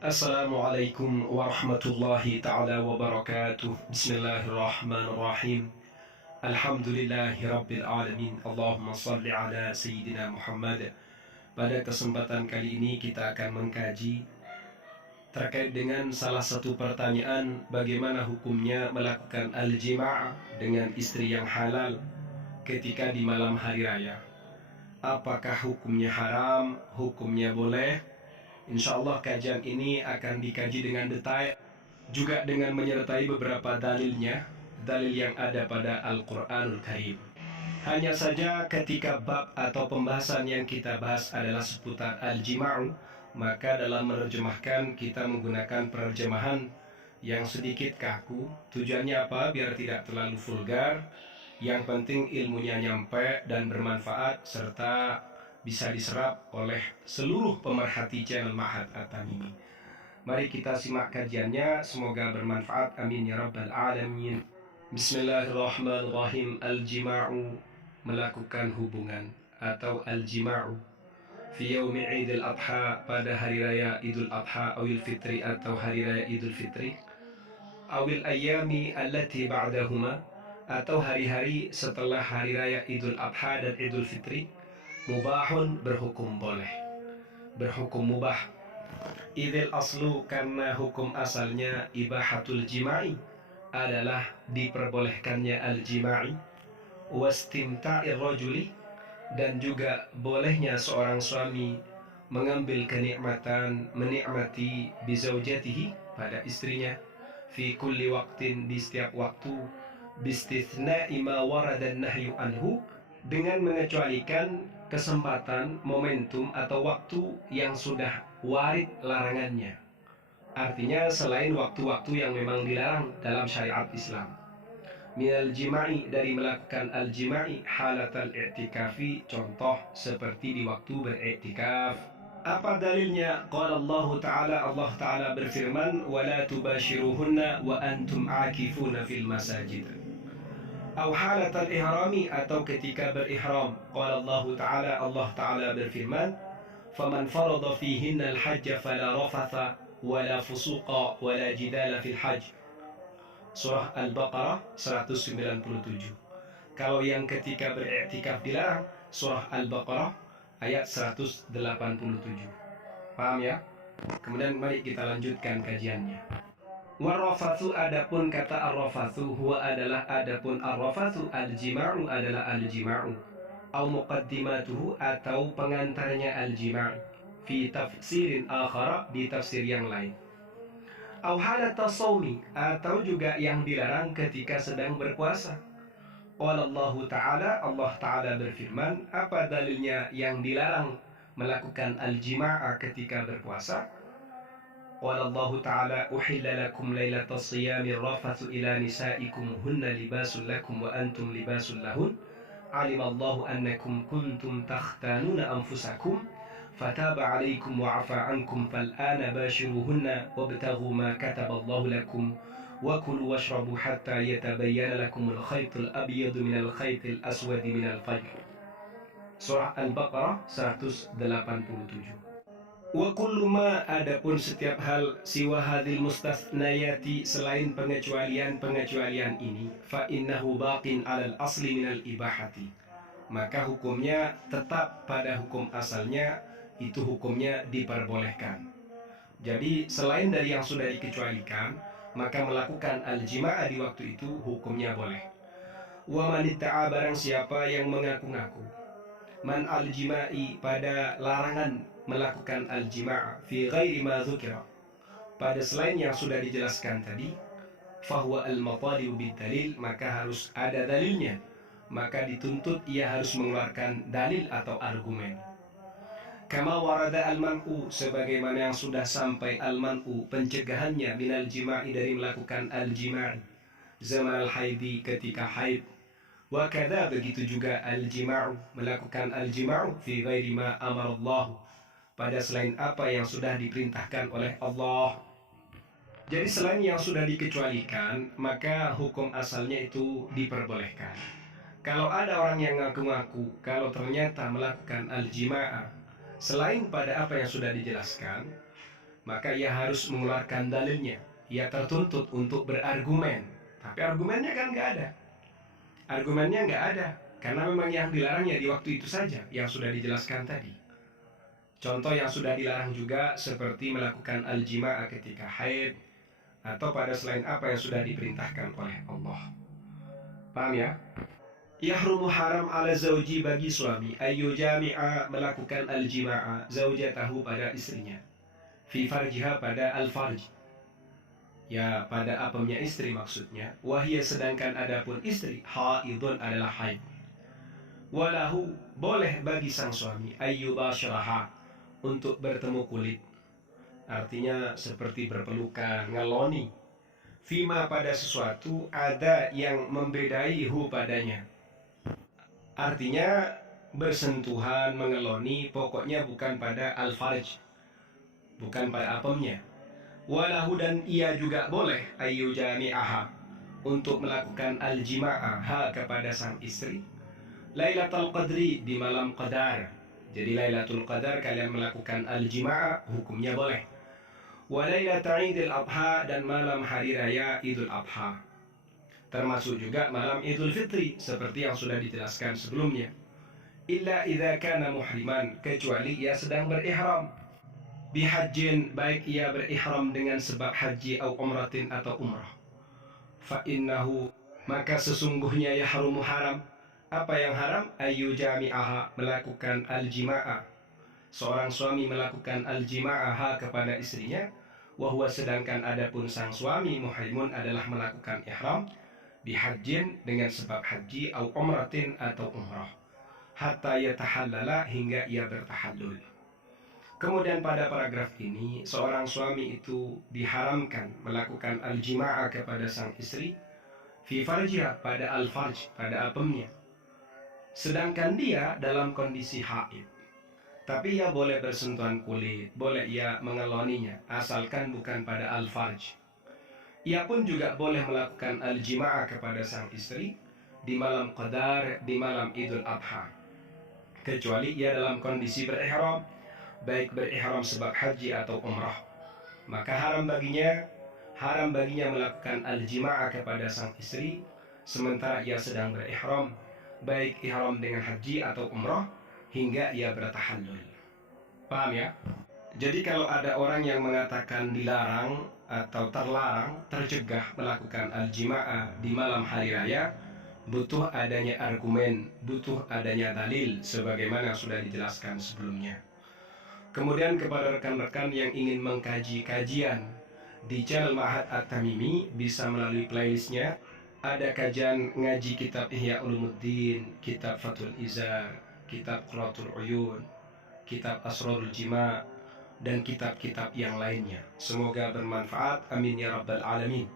Assalamualaikum warahmatullahi ta'ala wabarakatuh. Bismillahirrahmanirrahim. Alhamdulillahi rabbil alamin. Allahumma salli ala Sayyidina Muhammad. Pada kesempatan kali ini kita akan mengkaji terkait dengan salah satu pertanyaan, bagaimana hukumnya melakukan al-jima' dengan istri yang halal ketika di malam hari raya. Apakah hukumnya haram, hukumnya boleh? Insya Allah kajian ini akan dikaji dengan detail, juga dengan menyertai beberapa dalilnya, dalil yang ada pada Al-Quranul Karim. Hanya saja ketika bab atau pembahasan yang kita bahas adalah seputar al-jima'u, maka dalam menerjemahkan kita menggunakan penerjemahan yang sedikit kaku. Tujuannya apa? Biar tidak terlalu vulgar. Yang penting ilmunya nyampe dan bermanfaat, serta bisa diserap oleh seluruh pemerhati channel Ma'had At-Tamimi. Mari kita simak kajiannya, semoga bermanfaat, amin ya rabbal alamin. Bismillahirrahmanirrahim. Al-jima'u, melakukan hubungan, atau al-jima'u fi yaumi Idul Adha, pada hari raya Idul Adha, awil fitri, atau hari raya Idul Fitri, awil ayami allati ba'dahuma, atau hari-hari setelah hari raya Idul Adha dan Idul Fitri, mubahun, berhukum boleh, berhukum mubah. Idil aslu, karena hukum asalnya ibahatul jima'i, adalah diperbolehkannya al-jima'i, wastimta'ir rajuli, dan juga bolehnya seorang suami mengambil kenikmatan, menikmati bizaujatihi, pada istrinya, fi kulli waqtin, di setiap waktu, bistithna'i ma warada nahyu anhu, dengan mengecualikan kesempatan, momentum, atau waktu yang sudah warid larangannya. Artinya selain waktu-waktu yang memang dilarang dalam syariat Islam. Minal jima'i, dari melakukan al-jima'i, halatal i'tikafi, contoh seperti di waktu beriktikaf. Apa dalilnya? Qala Allah Ta'ala, Allah Ta'ala berfirman, وَلَا تُبَاشِرُهُنَّ وَأَنْتُمْ عَاكِفُونَ فِي الْمَسَاجِدِ. Au halatal ihrami, atau ketika berihram. Qala Allah Ta'ala, Allah Ta'ala berfirman, faman farada fihinna al-hajj fala rafatha wala fusuqa wala jidala fil hajj. Surah Al-Baqarah 197. Kalau yang ketika beriktikaf dilarang, surah Al-Baqarah ayat 187. Paham ya? Kemudian mari kita lanjutkan kajiannya. Warrafathu, adapun kata arrafathu, huwa adalah adapun arrafathu, al-jima'u adalah al-jima'u, au muqaddimatuhu, atau pengantarnya al-jima'u, fi tafsirin akhara, di tafsir yang lain, au halata sawmi, atau juga yang dilarang ketika sedang berpuasa. Qala Allah Ta'ala, Allah Ta'ala berfirman, apa dalilnya yang dilarang melakukan al-jima'a ketika berpuasa? Qala Allah Ta'ala, uhilla lakum laylatas siyami rafathu ila nisaikum hunna libasun lakum wa antum libasun lahun, alimallahu annakum kuntum takhtanuna anfusakum fataba alaikum wa afa ankum fal'ana bashiruhunna wabtaghu ma kataballahu lakum wa kulu washrabu hatta yatabayyana lakumul khaytul abyadu minal khaytil aswadi minal fajr. Surah Al-Baqarah 187. Wa kullu ma, adapun setiap hal, siwa hadhil mustathnayati, selain pengecualian-pengecualian ini, fa innahu baqin 'alal asli minal ibahati, maka hukumnya tetap pada hukum asalnya, itu hukumnya diperbolehkan. Jadi selain dari yang sudah dikecualikan, maka melakukan al-jima'a di waktu itu hukumnya boleh. Wa man itta'a, barang siapa yang mengaku-ngaku, man al-jima'i, pada larangan melakukan al-jima' fi ghairi ma dzukira, pada selain yang sudah dijelaskan tadi, fahuwa al-matalibu bid-dalil, maka harus ada dalilnya, maka dituntut ia harus mengeluarkan dalil atau argumen. Kama warada al-man'u, sebagaimana yang sudah sampai al-man'u, pencegahannya, minal jima'i, dari melakukan al-jima'i, zaman al-haidi, ketika haid. Wa kadza, begitu juga al-jima'u, melakukan al-jima'u fi ghairi ma amarallahu, pada selain apa yang sudah diperintahkan oleh Allah. Jadi selain yang sudah dikecualikan, maka hukum asalnya itu diperbolehkan. Kalau ada orang yang ngaku-ngaku, kalau ternyata melakukan al-jima'ah selain pada apa yang sudah dijelaskan, maka ia harus mengeluarkan dalilnya. Ia tertuntut untuk berargumen, tapi argumennya kan nggak ada. Argumennya nggak ada, karena memang yang dilarangnya di waktu itu saja yang sudah dijelaskan tadi. Contoh yang sudah dilarang juga seperti melakukan al-jima'a ketika haid, atau pada selain apa yang sudah diperintahkan oleh Allah. Paham ya? Yahrumu haram ala zauji bagi suami ayu jami'a melakukan al-jima'a zaujatahu pada istrinya, fi farjiha pada al-farj, ya pada apemnya istri maksudnya, wahia sedangkan adapun istri haidun adalah haid. Walahu boleh bagi sang suami ayu basyaraha untuk bertemu kulit, artinya seperti berpelukan, ngeloni, fima pada sesuatu ada yang membedai hu padanya, artinya bersentuhan, mengeloni, pokoknya bukan pada al-farj, bukan pada apemnya. Walahu dan ia juga boleh ayu jami'aha untuk melakukan al-jima'a ha kepada sang istri Lailatul Qadri di malam Qadar. Jadi Lailatul Qadar kalian melakukan al-jima'a hukumnya boleh. Wa Lailatul Idul Adha dan malam hari raya Idul Adha. Termasuk juga malam Idul Fitri seperti yang sudah dijelaskan sebelumnya. Illa idza kana muhriman, kecuali ia sedang berihram. Bihajjin, baik ia berihram dengan sebab haji atau umratin atau umrah. Fa innahu, maka sesungguhnya yahrumu haram. Apa yang haram? Ayu jami'aha, melakukan al-jima'a. Seorang suami melakukan al-jima'aha kepada istrinya, wahwa sedangkan adapun sang suami muhrimun adalah melakukan ihram, bihajjin dengan sebab haji atau umratin atau umrah, hatta yatahallala hingga ia bertahallul. Kemudian pada paragraf ini seorang suami itu diharamkan melakukan al-jima'a kepada sang istri fi farjiha pada al-farj, pada apemnya, sedangkan dia dalam kondisi haid. Tapi ia boleh bersentuhan kulit, boleh ia mengeloninya, asalkan bukan pada al-farj. Ia pun juga boleh melakukan al-jima'a kepada sang istri di malam Qadar, di malam Idul Adha, kecuali ia dalam kondisi berihram, baik berihram sebab haji atau umrah, maka haram baginya melakukan al-jima'a kepada sang istri sementara ia sedang berihram, baik ihram dengan haji atau umrah, hingga ia bertahallul. Paham ya? Jadi kalau ada orang yang mengatakan dilarang atau terlarang, tercegah melakukan al-jima'a di malam hari raya, butuh adanya argumen, butuh adanya dalil sebagaimana sudah dijelaskan sebelumnya. Kemudian kepada rekan-rekan yang ingin mengkaji kajian di channel Ma'had At-Tamimi, bisa melalui playlistnya. Ada kajian ngaji kitab Ihya Ulumuddin, kitab Fathul Izar, kitab Qurratul Uyun, kitab Asrarul Jima', dan kitab-kitab yang lainnya. Semoga bermanfaat. Amin ya rabbal alamin.